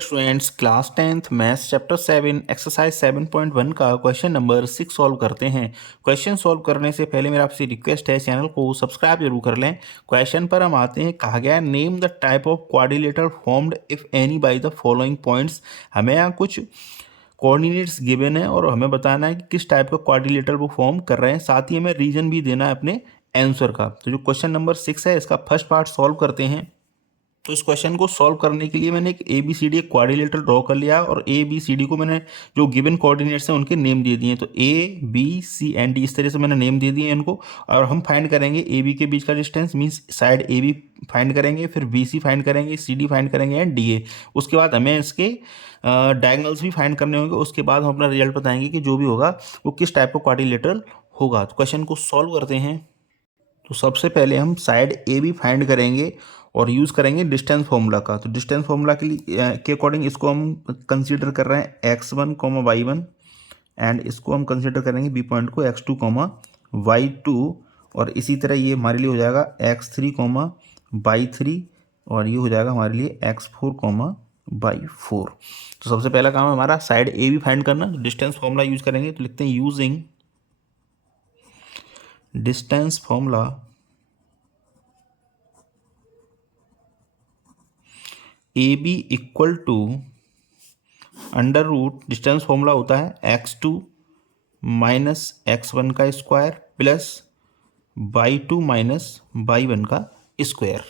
Students class 10th maths chapter 7 exercise 7.1 का question number 6 solve करते हैं। क्वेश्चन सॉल्व करने से पहले मेरा आपसे रिक्वेस्ट है चैनल को सब्सक्राइब जरूर कर लें। क्वेश्चन पर हम आते हैं। कहा गया है name the type of quadrilateral formed if any by the following points. हमें यहाँ कुछ कोऑर्डिनेट्स गिवन है और हमें बताना है कि किस टाइप का क्वाड्रिलेटरल वो फॉर्म कर रहे हैं, साथ ही हमें रीजन भी देना है अपने आंसर का। तो जो क्वेश्चन नंबर 6 है इसका फर्स्ट पार्ट सॉल्व करते हैं। तो इस क्वेश्चन को सॉल्व करने के लिए मैंने एक ए बी सी डी एक क्वाड्रिलेटरल ड्रॉ कर लिया और ए बी सी डी को मैंने जो गिवन कोऑर्डिनेट्स हैं उनके नेम दे दिए। तो A B C and D इस तरह से मैंने नेम दे दिए इनको। और हम फाइंड करेंगे ए बी के बीच का distance, means side A B find करेंगे, फिर बी सी फाइंड करेंगे, सी डी फाइंड करेंगे एंड डी ए। उसके बाद हमें इसके डायगोनल्स भी फाइंड करने होंगे। उसके बाद हम अपना रिजल्ट बताएंगे कि जो भी होगा वो किस टाइप का क्वाड्रिलेटरल होगा। तो क्वेश्चन को सॉल्व करते हैं। तो सबसे पहले हम साइड ए बी फाइंड करेंगे और यूज़ करेंगे डिस्टेंस फार्मूला का। तो डिस्टेंस फार्मूला के अकॉर्डिंग इसको हम कंसीडर कर रहे हैं x1, y1 एंड इसको हम कंसीडर करेंगे बी पॉइंट को x2, y2 और इसी तरह ये हमारे लिए हो जाएगा x3, y3 और ये हो जाएगा हमारे लिए x4, y4। तो सबसे पहला काम है हमारा साइड ए बी फाइंड करना। डिस्टेंस फार्मूला यूज करेंगे तो लिखते हैं using distance formula A B equal to under root, distance formula होता है x2 माइनस x1 का square plus y2 minus y1 का स्क्वायर।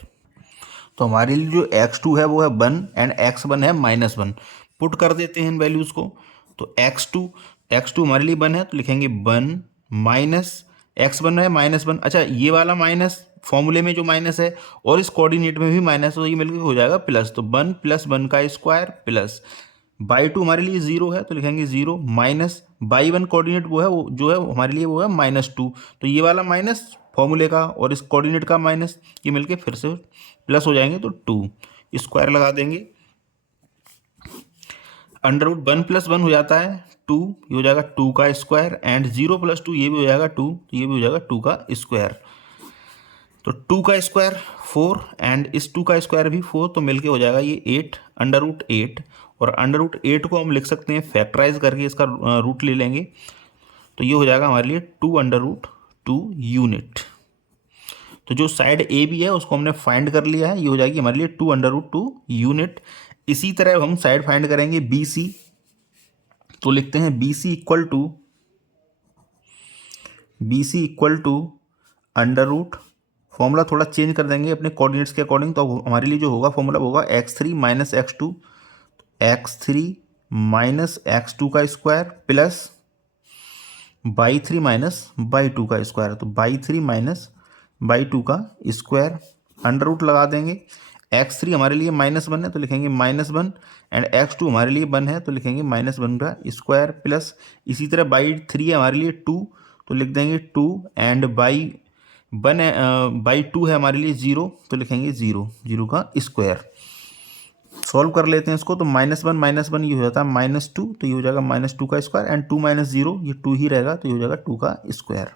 तो हमारे लिए जो x2 है वो है 1 एंड x1 है -1। पुट कर देते हैं इन वैल्यूज़ को। तो x2 हमारे लिए 1 है तो लिखेंगे 1 माइनस x1 है -1। अच्छा, ये वाला माइनस फॉर्मूले में जो माइनस है और इस कोऑर्डिनेट में भी माइनस, तो ये मिलकर हो जाएगा प्लस। तो 1 प्लस 1 का स्क्वायर प्लस y2 हमारे लिए 0 है तो लिखेंगे 0 माइनस y1 कोऑर्डिनेट वो है, वो जो है हमारे लिए वो है -2। तो ये वाला माइनस फॉर्मूले का और इस कोऑर्डिनेट का माइनस, ये मिलके फिर से प्लस हो जाएंगे। तो 2 स्क्वायर लगा देंगे। अंडर रूट 1 प्लस 1 हो जाता है 2, ये हो जाएगा 2 का स्क्वायर एंड 0 प्लस 2 ये भी हो जाएगा 2, तो ये भी हो जाएगा 2 का स्क्वायर। तो 2 का स्क्वायर 4 एंड इस 2 का स्क्वायर भी 4, तो मिलके हो जाएगा ये 8 अंडर रूट 8। और अंडर रूट 8 को हम लिख सकते हैं फैक्टराइज करके, इसका रूट ले लेंगे तो ये हो जाएगा हमारे लिए 2 अंडर रूट 2 यूनिट। तो जो साइड ए बी है उसको हमने फाइंड कर लिया है, ये हो जाएगी हमारे लिए 2 अंडर रूट 2 यूनिट। इसी तरह हम साइड फाइंड करेंगे बी सी। तो लिखते हैं B C equal to under root, formula थोड़ा चेंज कर देंगे अपने कोऑर्डिनेट्स के अकॉर्डिंग। तो हमारे लिए जो होगा फॉर्मूला होगा x3 minus x2, x3 minus x2 का square plus y3 minus y2 का स्क्वायर। तो y3 माइनस y2 का स्क्वायर अंडर रूट लगा देंगे। x3 हमारे लिए -1 है तो लिखेंगे -1 एंड x2 हमारे लिए 1 है तो लिखेंगे -1 का स्क्वायर प्लस इसी तरह y3 है हमारे लिए 2 तो लिख देंगे 2 एंड y2 है हमारे लिए 0 तो लिखेंगे 0 का स्क्वायर। सॉल्व कर लेते हैं इसको। तो -1 ये हो जाता है -2, तो ये हो जाएगा -2 का स्क्वायर एंड 2 माइनस 0 ये 2 ही रहेगा तो ये हो जाएगा 2 का स्क्वायर।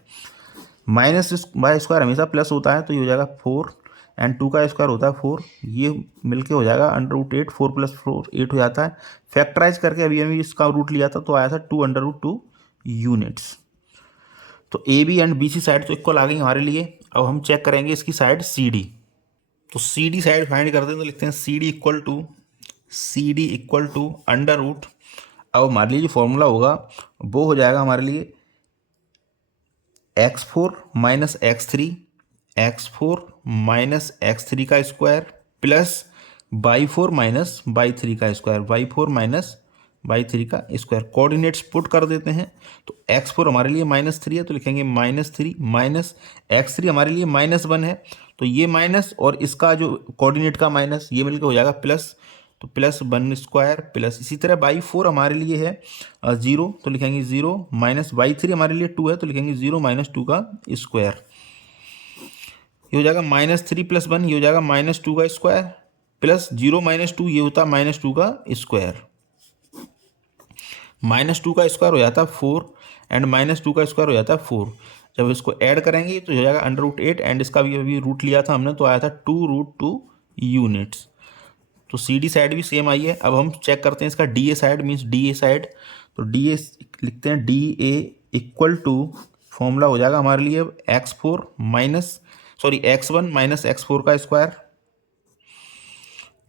माइनस बाय स्क्वायर हमेशा प्लस होता है तो ये हो जाएगा 4 एंड 2 का स्क्वायर होता है 4, ये मिलके हो जाएगा अंडर रूट 8। 4 प्लस 4 8 हो जाता है। फैक्टराइज करके अभी इसका रूट लिया था तो आया था 2 अंडर रूट 2 यूनिट्स। तो A B and B C side तो इक्वल आ गई हमारे लिए। अब हम चेक करेंगे इसकी साइड सी डी। तो सी डी साइड फाइंड करते हैं तो लिखते हैं C D equal to under root. अब हमारे लिए जो फॉर्मूला होगा वो हो जाएगा हमारे लिए x4 माइनस x3 का square plus y4 minus y3 का स्क्वायर। कोऑर्डिनेट्स पुट कर देते हैं। तो x4 हमारे लिए -3 है तो लिखेंगे -3 माइनस x3 हमारे लिए -1 है तो ये माइनस और इसका जो कोऑर्डिनेट का माइनस, ये मिलकर हो जाएगा प्लस। तो प्लस 1 स्क्वायर प्लस इसी तरह y4 हमारे लिए है 0 तो लिखेंगे 0 माइनस y3 हमारे लिए 2 है तो लिखेंगे 0 माइनस 2 का स्क्वायर। ये हो जाएगा -3 प्लस 1 ये हो जाएगा -2 का स्क्वायर प्लस 0 माइनस 2 ये होता है -2 का स्क्वायर। -2 का स्क्वायर हो जाता है 4 एंड -2 का स्क्वायर हो जाता है 4। जब इसको ऐड करेंगे तो हो जाएगा अंडर रूट 8 एंड इसका भी अभी रूट लिया था हमने तो आया था 2 रूट 2 यूनिट्स। तो सी डी साइड भी सेम आई है। अब हम चेक करते हैं इसका D A side, means D A side. तो डी ए लिखते हैं, D A equal to, formula हो जाएगा हमारे लिए x1 माइनस x4 का स्क्वायर,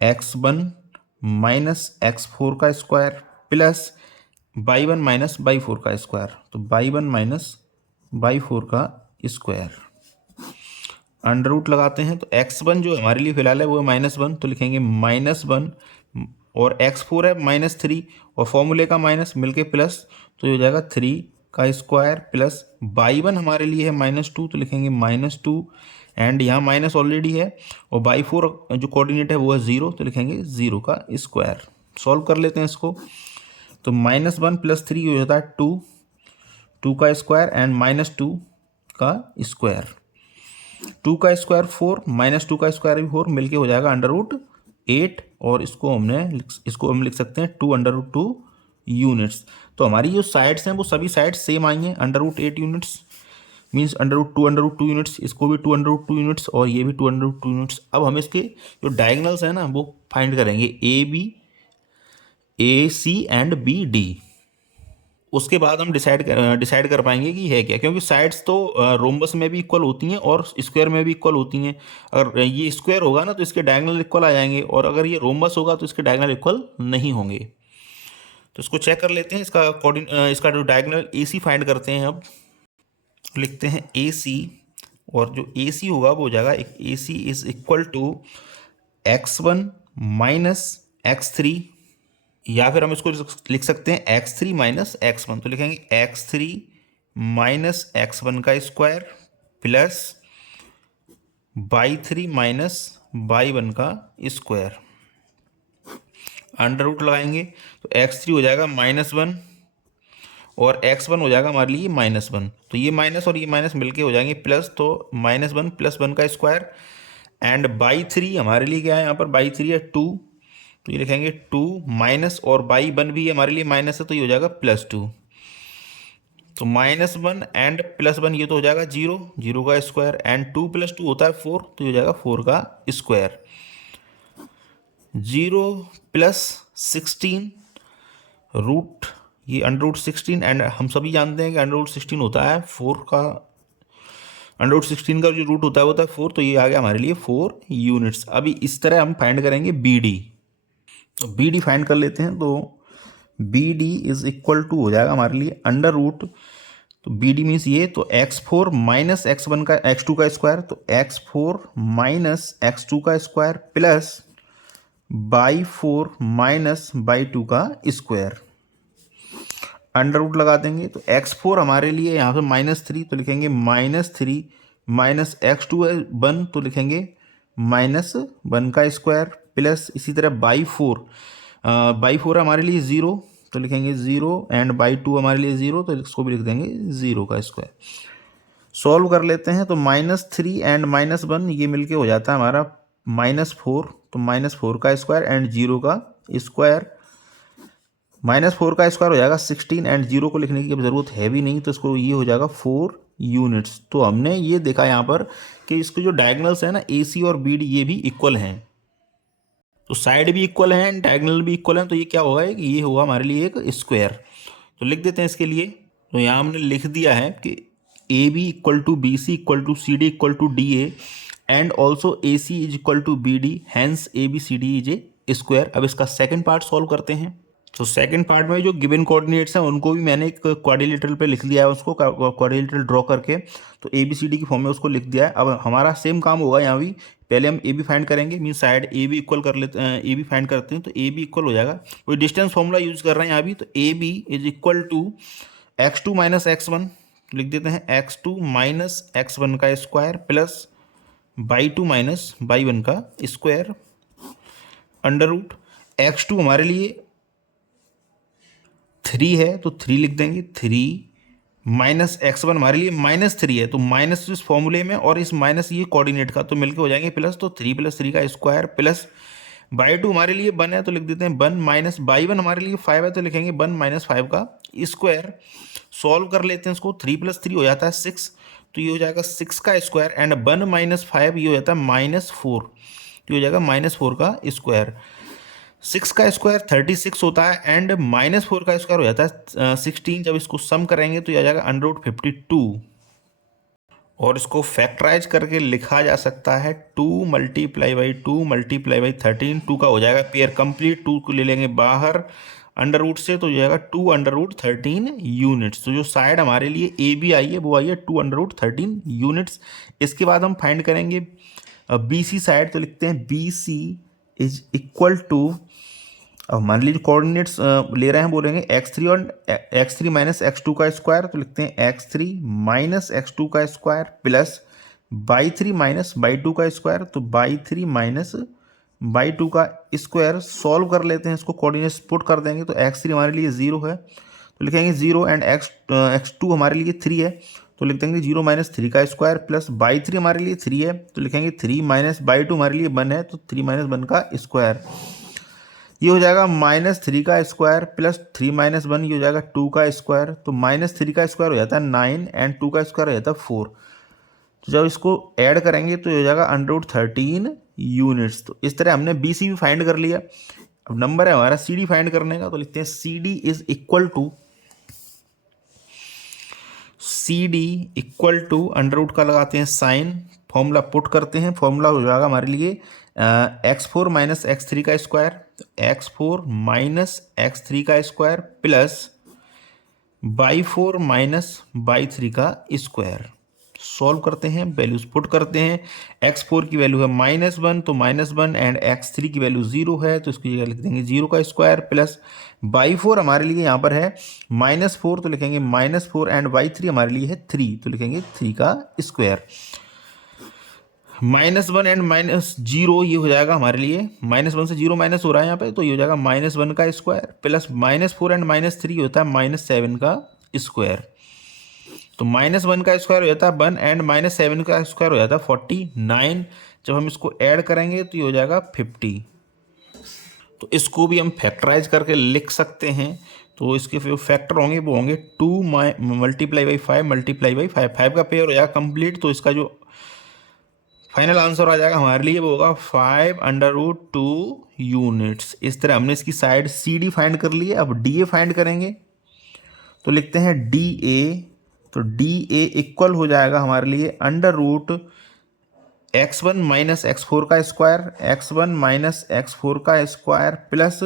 x1 माइनस x4 का square plus y1 minus y4 का स्क्वायर। तो y1 माइनस y4 का स्क्वायर, अंडर रूट लगाते हैं। तो x1 जो हमारे लिए फिलहाल है वो है -1, तो लिखेंगे -1, और x4 है -3, और फॉर्मूले का माइनस मिलके प्लस, तो ये हो जाएगा 3 का स्क्वायर प्लस y1 हमारे लिए है -2, तो लिखेंगे -2, एंड यहाँ माइनस ऑलरेडी है, और y4 जो कोऑर्डिनेट है वो है 0, तो लिखेंगे 0 का स्क्वायर। सॉल्व कर लेते हैं इसको। तो -1 + 3 हो जाता है 2 का स्क्वायर एंड -2 का स्क्वायर, 2 का स्क्वायर 4, -2 का स्क्वायर भी 4, मिलके हो जाएगा √8, और इसको हम लिख सकते हैं 2√2 यूनिट्स। तो हमारी जो साइड्स हैं वो सभी साइड्स सेम आई हैं, √8 यूनिट्स मीन्स √2 यूनिट्स, इसको भी 2√2 यूनिट्स और ये भी 2√2 यूनिट्स। अब हम इसके जो डायगनल्स हैं ना वो फाइंड करेंगे, ए सी एंड बी डी। उसके बाद हम डिसाइड कर पाएंगे कि है क्या, क्योंकि साइड्स तो रोम्बस में भी इक्वल होती हैं और स्क्वायर में भी इक्वल होती हैं। अगर ये स्क्वायर होगा ना तो इसके डायगोनल इक्वल आ जाएंगे, और अगर ये रोम्बस होगा तो इसके डायगोनल इक्वल नहीं होंगे। तो इसको चेक कर लेते हैं, इसका जो डायगोनल ए सी फाइंड करते हैं। अब लिखते हैं ए सी, और जो ए सी होगा वो हो जाएगा, A C is equal to x1 minus x3, या फिर हम इसको लिख सकते हैं x3 माइनस x1। तो लिखेंगे x3 माइनस x1 का square plus y3 minus y1 का स्क्वायर, अंडर रूट लगाएंगे। तो x3 हो जाएगा -1 और x1 हो जाएगा हमारे लिए -1, तो ये माइनस और ये माइनस मिलके हो जाएंगे प्लस, तो -1 + 1 का स्क्वायर, एंड y3 हमारे लिए क्या है, यहाँ पर y3 है 2, तो ये लिखेंगे 2 माइनस, और y1 भी हमारे लिए माइनस है, तो ये हो जाएगा +2। तो -1 एंड +1 ये तो हो जाएगा 0 का स्क्वायर, एंड 2 + 2 होता है 4, तो ये हो जाएगा 4 का स्क्वायर। 0 + 16 रूट, ये √16, एंड हम सभी जानते हैं कि √16 होता है 4 का, √16 का जो रूट होता है वो होता है 4, तो ये आ गया हमारे लिए 4 यूनिट्स। अभी इस तरह हम फाइंड करेंगे बी डी। तो बी डी फाइंड कर लेते हैं। तो B D is equal to हो जाएगा हमारे लिए अंडर रूट, तो बी डी मीन्स ये, तो x4 माइनस x2 का स्क्वायर, तो x4 माइनस x2 का square plus y4 minus y2 का स्क्वायर, अंडर रूट लगा देंगे। तो x4 हमारे लिए यहाँ पे -3, तो लिखेंगे -3 माइनस x2 है 1, तो लिखेंगे -1 का स्क्वायर प्लस, इसी तरह y4 हमारे लिए 0, तो लिखेंगे 0, एंड y2 हमारे लिए 0, तो इसको भी लिख देंगे 0 का स्क्वायर। सॉल्व कर लेते हैं। तो -3 एंड -1 ये मिलके हो जाता है हमारा -4, तो -4 का स्क्वायर एंड 0 का स्क्वायर, -4 का स्क्वायर हो जाएगा 16, एंड 0 को लिखने की अब ज़रूरत है भी नहीं, तो इसको ये हो जाएगा 4 यूनिट्स। तो हमने ये देखा यहाँ पर कि इसके जो डायगनल्स हैं ना ए सी और बी डी ये भी इक्वल हैं, तो साइड भी इक्वल हैं, डायगोनल भी इक्वल हैं, तो ये क्या होगा कि ये होगा हमारे लिए एक स्क्वायर। तो लिख देते हैं इसके लिए। तो यहाँ हमने लिख दिया है कि A B equal to B C equal to C D equal to D A, and also A C is equal to B D, hence A B C D is a square. अब इसका second part solve करते हैं। तो second part में जो given coordinates हैं उनको भी मैंने एक क्वाड्रिलेटरल पे लिख दिया है, उसको क्वाड्रिलेटरल ड्रॉ करके, तो ए बी सी डी की फॉर्म में उसको लिख दिया है। अब हमारा सेम काम होगा यहाँ भी, पहले हम ए बी फाइंड करेंगे, mean side A B equal कर लेते हैं, ए बी फाइंड करते हैं, तो ए बी इक्वल हो जाएगा, कोई डिस्टेंस फॉर्मूला यूज कर रहे हैं यहाँ भी, तो A B is equal to x2 minus x1, लिख देते हैं x2 माइनस x1 का square plus y2 minus y1 का स्क्वायर, अंडर रूट x2 हमारे लिए 3 है, तो 3 लिख देंगे, 3 माइनस x1 हमारे लिए -3 है, तो माइनस इस फॉर्मूले में और इस माइनस ये कोऑर्डिनेट का, तो मिलके हो जाएंगे प्लस, तो 3 + 3 का स्क्वायर प्लस y2 हमारे लिए 1 है, तो लिख देते हैं 1 माइनस y1 हमारे लिए 5 है, तो लिखेंगे 1 माइनस 5 का स्क्वायर। सॉल्व कर लेते हैं इसको, 3 + 3 हो जाता है 6, तो ये हो जाएगा 6 का स्क्वायर, एंड 1 - 5 ये हो जाता है -4, तो ये हो जाएगा -4 का स्क्वायर। 6 का स्क्वायर 36 होता है एंड -4 का स्क्वायर हो जाता है 16। जब इसको सम करेंगे तो ये आ जाएगा √52 और इसको फैक्टराइज करके लिखा जा सकता है 2 × 2 × 13। 2 का हो जाएगा पेयर कंप्लीट, 2 को ले लेंगे बाहर अंडर रूट से तो हो जाएगा 2 √13 यूनिट्स। तो जो साइड हमारे लिए ए बी आई है वो आई है 2 √13 यूनिट्स। इसके बाद हम फाइंड करेंगे बी सी साइड, तो लिखते हैं B C is equal to, अब मान लीजिए कोऑर्डिनेट्स ले रहे हैं, बोलेंगे x3 और x3 माइनस x2 का स्क्वायर, तो लिखते हैं x3 माइनस x2 का square plus y3 minus y2 का स्क्वायर, तो y3 माइनस y2 का स्क्वायर। सॉल्व कर लेते हैं इसको, कोऑर्डिनेट्स पुट कर देंगे तो x3 हमारे लिए 0 है तो लिखेंगे 0 एंड x2 हमारे लिए 3 है तो लिख देंगे 0 माइनस 3 का स्क्वायर प्लस y3 हमारे लिए 3 है तो लिखेंगे 3 माइनस y2 हमारे लिए 1 है तो 3 माइनस 1 का स्क्वायर। ये हो जाएगा -3 का स्क्वायर प्लस 3 माइनस 1, ये हो जाएगा 2 का स्क्वायर, तो -3 का स्क्वायर हो जाता है 9 एंड 2 का स्क्वायर हो जाता है 4। तो जब इसको ऐड करेंगे तो ये हो जाएगा √13 यूनिट्स। तो इस तरह हमने बी सी भी फाइंड कर लिया। अब नंबर है हमारा सी डी फाइंड करने का, तो लिखते हैं C D is equal to, C D equal to under root का लगाते हैं साइन, फॉर्मूला पुट करते हैं, फॉर्मूला हो जाएगा हमारे लिए x4 माइनस x3 का स्क्वायर, तो x4 माइनस x3 का square plus y4 minus y3 का स्क्वायर। सॉल्व करते हैं, वैल्यूज पुट करते हैं। x4 की वैल्यू है -1 तो -1 एंड x3 की वैल्यू 0 है तो इसकी जगह लिख देंगे 0 का स्क्वायर प्लस y4 हमारे लिए यहाँ पर है -4 तो लिखेंगे -4 एंड y3 हमारे लिए है 3 तो लिखेंगे 3 का स्क्वायर। -1 एंड -0 ये हो जाएगा हमारे लिए, -1 से 0 माइनस हो रहा है यहाँ पे तो ये हो जाएगा -1 का स्क्वायर प्लस -4 एंड -3 होता है -7 का स्क्वायर। तो -1 का स्क्वायर हो जाता है 1 एंड -7 का स्क्वायर हो जाता है 49। जब हम इसको ऐड करेंगे तो ये हो जाएगा 50। तो इसको भी हम फैक्टराइज करके लिख सकते हैं। तो इसके जो फैक्टर होंगे वो होंगे 2 × 5 × 5 5 का पेयर हो जाएगा कंप्लीट। तो इसका जो फाइनल आंसर आ जाएगा हमारे लिए वो होगा 5√2 यूनिट्स। इस तरह हमने इसकी साइड सी डी फाइंड कर ली है। अब डी ए फाइंड करेंगे तो लिखते हैं डी ए, तो डी ए इक्वल हो जाएगा हमारे लिए √x1 माइनस x4 का स्क्वायर, x1 माइनस x4 का square plus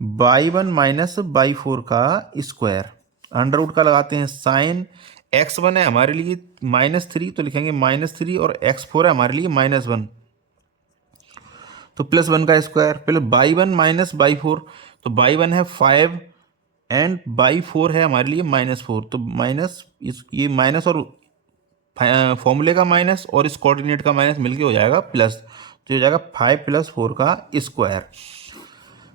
y1 minus y4 का स्क्वायर। अंडर रूट का लगाते हैं साइन, x1 है हमारे लिए -3 तो लिखेंगे -3 और x4 है हमारे लिए -1 तो +1 का square plus y1 minus y4, तो y1 है 5 एंड y4 है हमारे लिए -4 तो माइनस ये माइनस और फॉर्मूले का माइनस और इस कोऑर्डिनेट का माइनस मिलके हो जाएगा प्लस, तो हो जाएगा 5 + 4 का स्क्वायर।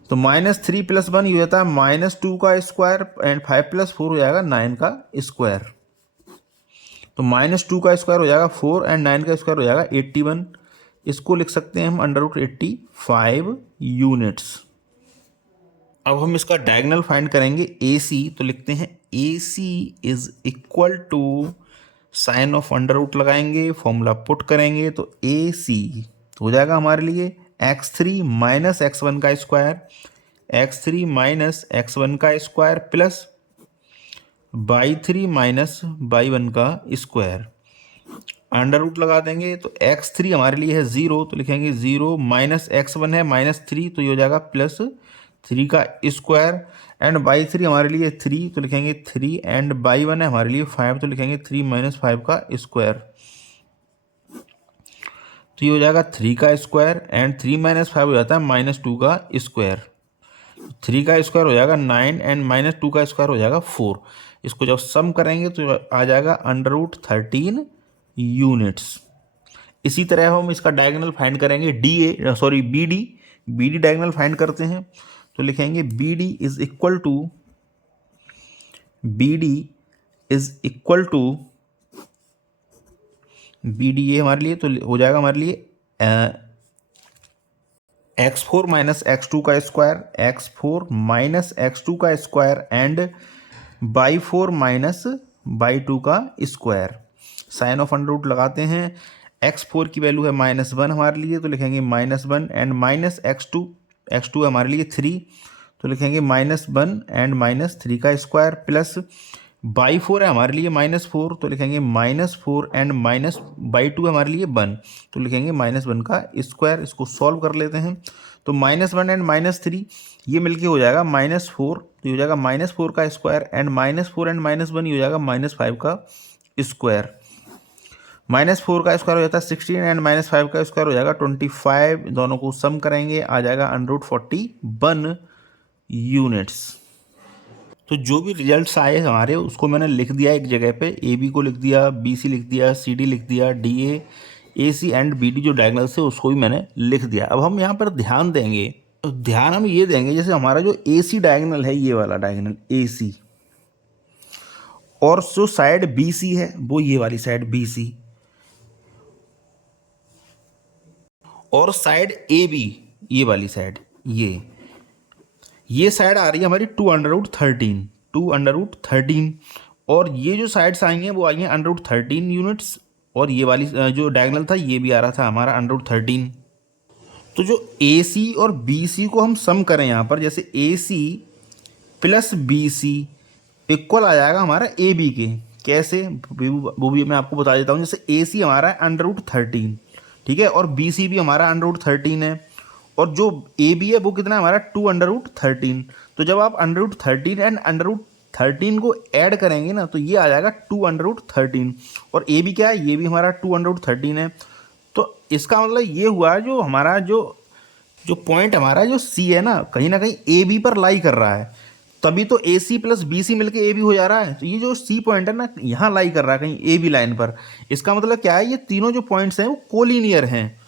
तो -3 + 1 ये हो जाता है -2 का स्क्वायर एंड 5 + 4 हो जाएगा 9 का स्क्वायर। तो -2 का स्क्वायर हो जाएगा 4 एंड 9 का स्क्वायर हो जाएगा 81। इसको लिख सकते हैं हम √85 यूनिट्स। अब हम इसका डायगोनल फाइंड करेंगे ए सी, तो लिखते हैं A C is equal to sine of under root लगाएंगे, फॉर्मूला पुट करेंगे तो ए सी हो जाएगा हमारे लिए x3 माइनस x1 का स्क्वायर, x3 माइनस x1 का square plus y3 minus y1 का स्क्वायर। अंडर रूट लगा देंगे तो x3 हमारे लिए है 0 तो लिखेंगे 0 माइनस x1 है -3 तो ये हो जाएगा +3 का स्क्वायर एंड y3 हमारे लिए 3 तो लिखेंगे 3 एंड y1 है हमारे लिए 5 तो लिखेंगे 3 - 5 का स्क्वायर। तो ये हो जाएगा 3 का स्क्वायर एंड 3 - 5 हो जाता है -2 का स्क्वायर। 3 का स्क्वायर हो जाएगा 9 एंड -2 का स्क्वायर हो जाएगा 4। इसको जब सम करेंगे तो आ जाएगा √13 यूनिट्स। इसी तरह हम इसका डायगोनल फाइंड करेंगे बी डी डायगोनल फाइंड करते हैं तो लिखेंगे B D is equal to B D ये हमारे लिए तो हो जाएगा हमारे लिए x4 माइनस x2 का स्क्वायर, x4 माइनस x2 का square and y4 minus y2 का square. Sign of under root लगाते हैं, x4 की वैल्यू है -1 हमारे लिए तो लिखेंगे -1 एंड -x2 x2 हमारे लिए 3 तो लिखेंगे -1 एंड -3 का स्क्वायर प्लस बाई 4 है हमारे लिए -4 तो लिखेंगे -4 एंड बाई 2 हमारे लिए 1 तो लिखेंगे -1 का स्क्वायर। इसको सॉल्व कर लेते हैं तो -1 एंड -3 ये मिलके हो जाएगा -4 तो ये हो जाएगा -4 का स्क्वायर एंड -4 एंड -1 ये हो जाएगा -5 का स्क्वायर। -4 का स्क्वायर हो जाता है 16 एंड -5 का स्क्वायर हो जाएगा 25। दोनों को सम करेंगे आ जाएगा √41 यूनिट्स। तो जो भी रिजल्ट्स आए हमारे उसको मैंने लिख दिया एक जगह पे, ए बी को लिख दिया, बी सी लिख दिया, सी डी लिख दिया, D A C and B D जो डायगोनल्स है उसको भी मैंने लिख दिया। अब हम यहाँ पर ध्यान देंगे, तो ध्यान हम ये देंगे जैसे हमारा जो ए सी डायगोनल है, ये वाला डायगोनल ए सी, और जो साइड बी सी है वो ये वाली साइड बी सी, और साइड ए बी ये वाली साइड, ये साइड आ रही है हमारी 2√13 और ये जो साइड्स आएंगे वो आएंगे √13 यूनिट्स, और ये वाली जो डायगोनल था ये भी आ रहा था हमारा √13। तो जो ए सी और बी सी को हम सम करें यहाँ पर, जैसे A C plus B C equal आ जाएगा हमारा ए बी के। कैसे वो भी मैं आपको बता देता हूँ। जैसे ए सी हमारा है √13, ठीक है, और बी सी भी हमारा √13 है, और जो ए बी है वो कितना है हमारा 2√13। तो जब आप √13 एंड √13 को ऐड करेंगे ना तो ये आ जाएगा 2√13, और ए बी क्या है, ये भी हमारा 2√13 है। तो इसका मतलब ये हुआ जो हमारा जो पॉइंट हमारा जो सी है ना कहीं ए बी पर लाई कर रहा है, तभी तो ए सी प्लस बी सी मिलकर ए बी हो जा रहा है। तो ये जो सी पॉइंट है ना यहाँ लाई कर रहा है कहीं ए बी लाइन पर। इसका मतलब क्या है, ये तीनों जो पॉइंट्स हैं वो कोलिनियर हैं,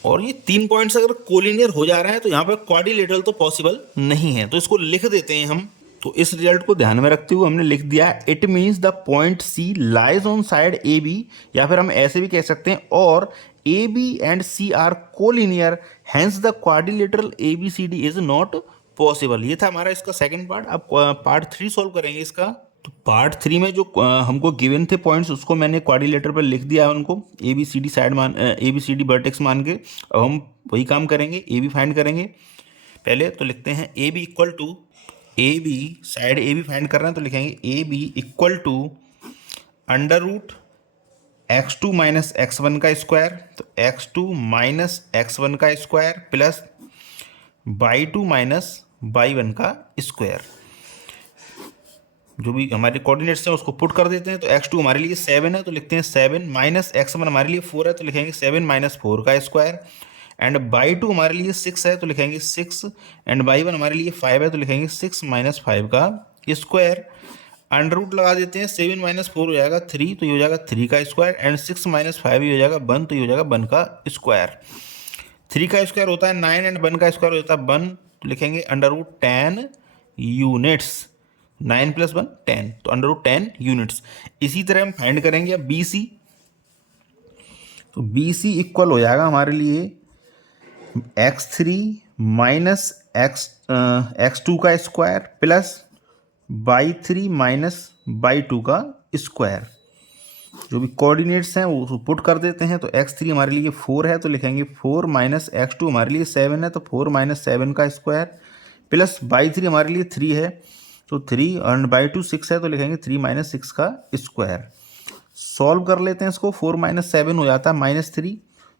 और ये 3 पॉइंट्स अगर कोलिनियर हो जा रहे हैं तो यहाँ पर क्वाड्रिलेटरल तो पॉसिबल नहीं है। तो इसको लिख देते हैं हम। तो इस रिजल्ट को ध्यान में रखते हुए हमने लिख दिया, it means the point C lies on side A B, या फिर हम ऐसे भी कह सकते हैं और A B and C are collinear, hence the quadrilateral A B C D is not possible. ये था हमारा इसका सेकंड पार्ट। अब पार्ट 3 सॉल्व करेंगे इसका। तो पार्ट 3 में जो हमको गिवन थे पॉइंट्स उसको मैंने क्वाड्रिलेटर पर लिख दिया है उनको, A B C D side A B C D vertex मान के। अब हम वही काम करेंगे, ए बी फाइंड करेंगे। पहले तो लिखते हैं A B equal to, A B side A B find कर रहे हैं तो लिखेंगे A B equal to √x2 minus x1 का स्क्वायर, तो x2 माइनस x1 का square plus y 2 minus y 1 का स्क्वायर। जो भी हमारे कोऑर्डिनेट्स हैं उसको पुट कर देते हैं। तो x2 हमारे लिए 7 है तो लिखते हैं 7 माइनस x1 हमारे लिए 4 है तो लिखेंगे 7 माइनस 4 का स्क्वायर, एंड बाई 2 हमारे लिए 6 है तो लिखेंगे 6, एंड बाई 1 हमारे लिए 5 है तो लिखेंगे 6 माइनस 5 का स्क्वायर। अंडर रूट लगा देते हैं, 7 माइनस 4 हो जाएगा 3 तो ये हो जाएगा 3 का स्क्वायर, एंड 6 माइनस 5 ये हो जाएगा 1 तो ये हो जाएगा 1 का स्क्वायर। 3 का स्क्वायर होता है 9 एंड 1 का स्क्वायर होता है 1 तो लिखेंगे √10 यूनिट्स। 9 + 1 10 तो √10 यूनिट्स। इसी तरह हम फाइंड करेंगे अब बी सी। तो बी सी इक्वल हो जाएगा हमारे लिए x3 माइनस x2 का square plus by 3 minus by 2 का स्क्वायर। जो भी कोऑर्डिनेट्स हैं वो उसको पुट कर देते हैं। तो x3 हमारे लिए 4 है तो लिखेंगे 4 माइनस x2 हमारे लिए 7 है तो 4 माइनस 7 का स्क्वायर प्लस बाई 3 हमारे लिए 3 है तो 3, एंड बाई 2 6 है तो लिखेंगे 3 माइनस 6 का स्क्वायर। सॉल्व कर लेते हैं इसको। 4 माइनस 7 हो जाता है -3,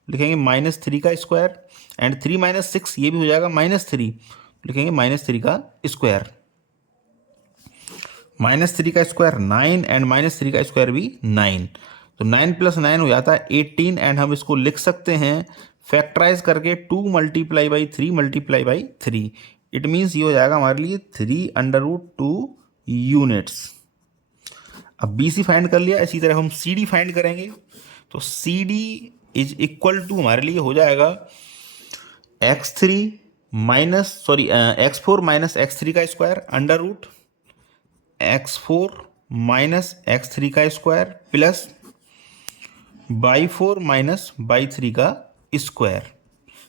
लिखेंगे -3 का स्क्वायर, एंड 3 माइनस 6 ये भी हो जाएगा -3, लिखेंगे -3 का स्क्वायर। -3 का स्क्वायर 9, एंड -3 का स्क्वायर भी 9, तो 9 + 9 हो जाता है 18, एंड हम इसको लिख सकते हैं फैक्टराइज करके 2 × 3 × 3। इट मीन्स ये हो जाएगा हमारे लिए 3√2 यूनिट्स। अब बी सी फाइंड कर लिया, इसी तरह हम सी डी फाइंड करेंगे। तो C D is equal to हमारे लिए हो जाएगा x4 माइनस x3 का स्क्वायर √x4 माइनस x3 का square plus y 4 minus y 3 का square.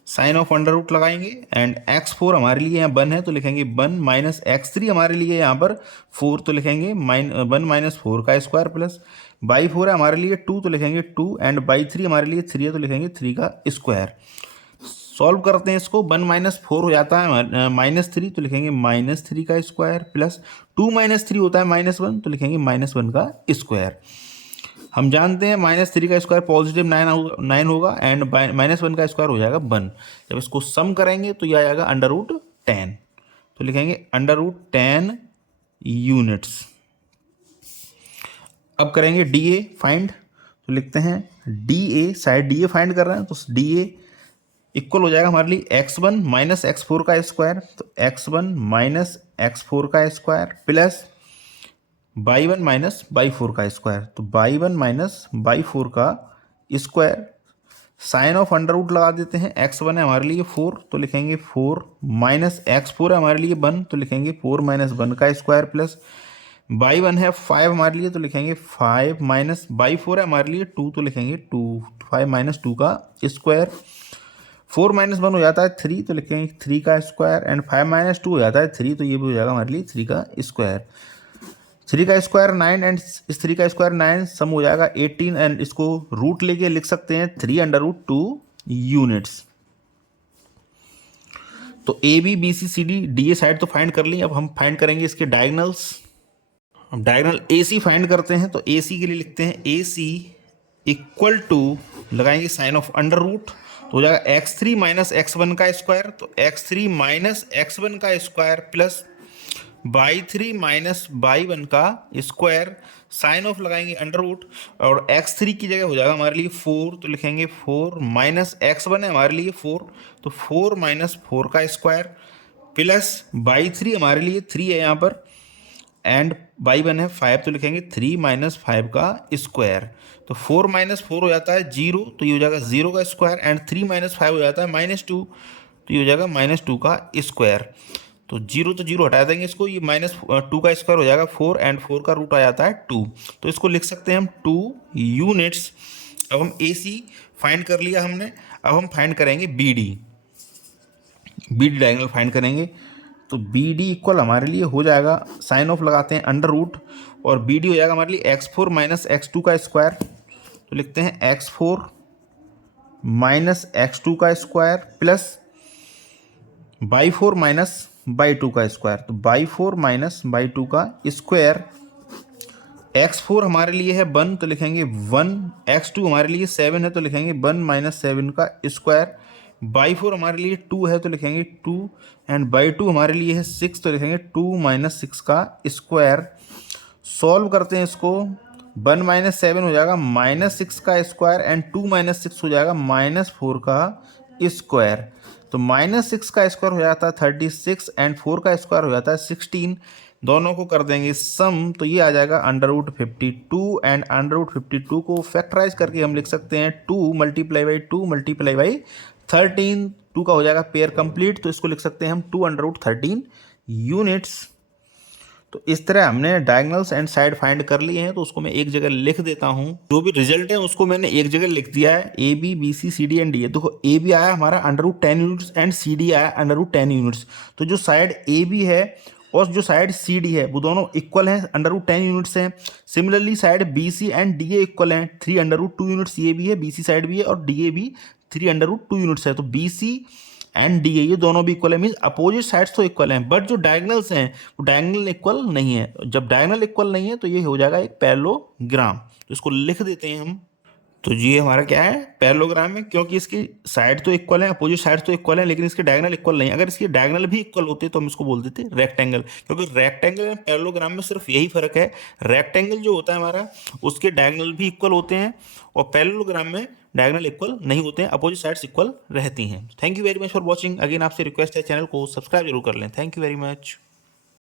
Sign of under root लगाएंगे, एंड x4 हमारे लिए यहाँ 1 है तो लिखेंगे 1 माइनस x3 हमारे लिए यहाँ पर 4 तो लिखेंगे 1 माइनस 4 का स्क्वायर प्लस बाई 4 है हमारे लिए 2 तो लिखेंगे 2, एंड बाई 3 हमारे लिए 3 है तो लिखेंगे 3 का स्क्वायर। सॉल्व करते हैं इसको, 1 माइनस 4 हो जाता है -3, तो लिखेंगे -3 का स्क्वायर प्लस 2 माइनस 3 होता है -1, तो लिखेंगे -1 का स्क्वायर। हम जानते हैं -3 का स्क्वायर पॉजिटिव 9 होगा एंड -1 का स्क्वायर हो जाएगा 1। जब इसको सम करेंगे तो यह आ जाएगा √10, तो लिखेंगे √10 यूनिट्स। अब करेंगे DA फाइंड, तो लिखते हैं DA, साइड DA फाइंड कर रहे हैं तो DA इक्वल हो जाएगा हमारे लिए x1 माइनस x4 का स्क्वायर, तो x1 माइनस x4 का square plus y1 minus y4 का स्क्वायर, तो y1 माइनस y4 का square. Sign of under root लगा देते हैं, x1 है हमारे लिए 4, तो लिखेंगे 4 माइनस x4 है हमारे लिए 1, तो लिखेंगे 4 माइनस 1 का स्क्वायर प्लस y1 है 5 हमारे लिए, तो लिखेंगे 5 माइनस y4 है हमारे लिए 2, तो लिखेंगे 2, 5 माइनस 2 का स्क्वायर। 4 माइनस 1 हो जाता है 3, तो लिखेंगे 3 का स्क्वायर एंड 5 माइनस 2 हो जाता है 3, तो ये भी हो जाएगा हमारे लिए 3 का स्क्वायर। 3 का स्क्वायर 9 एंड इस 3 का स्क्वायर 9, सम हो जाएगा 18 एंड इसको रूट लेके लिख सकते हैं 3/√2 यूनिट्स। तो AB BC CD DA side तो फाइंड कर ली, अब हम फाइंड करेंगे इसके डायगनल्स। हम डायगनल AC फाइंड करते हैं, तो AC के लिए लिखते हैं AC इक्वल टू, लगाएंगे साइन ऑफ अंडर रूट, तो हो जाएगा x3 माइनस x1 का स्क्वायर, तो x3 माइनस x1 का square plus y3 minus y1 का स्क्वायर। साइन ऑफ लगाएंगे अंडर रूट और x3 की जगह हो जाएगा हमारे लिए 4, तो लिखेंगे 4 माइनस x1 है हमारे लिए 4, तो 4 माइनस 4 का स्क्वायर प्लस y3 हमारे लिए 3 है यहाँ पर एंड y1 है 5, तो लिखेंगे 3 माइनस 5 का स्क्वायर। तो 4 माइनस 4 हो जाता है 0, तो ये हो जाएगा 0 का स्क्वायर एंड 3 माइनस 5 हो जाता है -2, तो ये हो जाएगा -2 का स्क्वायर। तो 0 तो 0 हटा देंगे इसको, ये -2 का स्क्वायर हो जाएगा 4 एंड 4 का रूट आ जाता है 2, तो इसको लिख सकते हैं हम 2 यूनिट्स। अब हम AC फाइंड कर लिया हमने, अब हम फाइंड करेंगे BD डायगोनल फाइंड करेंगे। तो BD इक्वल हमारे लिए हो जाएगा, साइन ऑफ लगाते हैं अंडर रूट और BD हो जाएगा हमारे लिए x4 माइनस x2 का स्क्वायर, तो लिखते हैं x4 माइनस x2 का square plus y4 minus y2 का स्क्वायर, तो y4 माइनस y2 का स्क्वायर। x4 हमारे लिए है 1, तो लिखेंगे 1, x2 हमारे लिए 7 है, तो लिखेंगे 1 माइनस 7 का स्क्वायर। y4 हमारे लिए 2 है, तो लिखेंगे 2 एंड y2 हमारे लिए है 6, तो लिखेंगे 2 माइनस 6 का स्क्वायर। सॉल्व करते हैं इसको, 1 माइनस 7 हो जाएगा -6 का स्क्वायर एंड 2 माइनस 6 हो जाएगा -4 का स्क्वायर। तो -6 का स्क्वायर हो जाता है 36 एंड 4 का स्क्वायर हो जाता है 16, दोनों को कर देंगे सम, तो ये आ जाएगा √52 एंड √52 को फैक्टराइज करके हम लिख सकते हैं 2 × 2 × 13, 2 का हो जाएगा पेयर कंप्लीट, तो इसको लिख सकते हैं हम 2/13 यूनिट्स। तो इस तरह हमने डायगोनल्स एंड साइड फाइंड कर लिए हैं, तो उसको मैं एक जगह लिख देता हूँ। जो भी रिजल्ट है उसको मैंने एक जगह लिख दिया है, AB BC CD and DA। देखो AB आया हमारा √10 यूनिट्स एंड CD आया √10 यूनिट्स, तो जो साइड AB है और जो साइड CD है वो दोनों इक्वल हैं, √10 यूनिट्स हैं। Similarly side BC and DA equal हैं, 3/2 यूनिट्स ये भी है, BC साइड भी है और DA भी 3/2 यूनिट्स है। तो BC एंड DA ये दोनों भी इक्वल है, मीन्स अपोजिट साइड्स तो इक्वल हैं, बट जो डायगोनल्स हैं वो डायगोनल इक्वल नहीं है। जब डायगोनल इक्वल नहीं है तो ये हो जाएगा एक पैरेललोग्राम, तो इसको लिख देते हैं हम। तो ये हमारा क्या है, पैरेललोग्राम है, क्योंकि इसकी साइड तो इक्वल है, अपोजिट साइड तो इक्वल है, लेकिन इसके डायगोनल इक्वल नहीं। अगर इसके डायगोनल भी इक्वल होते तो हम इसको बोल देते रेक्टेंगल, क्योंकि रेक्टेंगल एंड पैरेललोग्राम में सिर्फ यही फर्क है, रेक्टेंगल जो होता है हमारा उसके डायगोनल भी इक्वल होते हैं और पैरेललोग्राम में डायगोनल इक्वल नहीं होते हैं, अपोजिट साइड्स इक्वल रहती हैं। Thank you very much for watching. Again आपसे रिक्वेस्ट है चैनल को सब्सक्राइब जरूर कर लें। Thank you very much.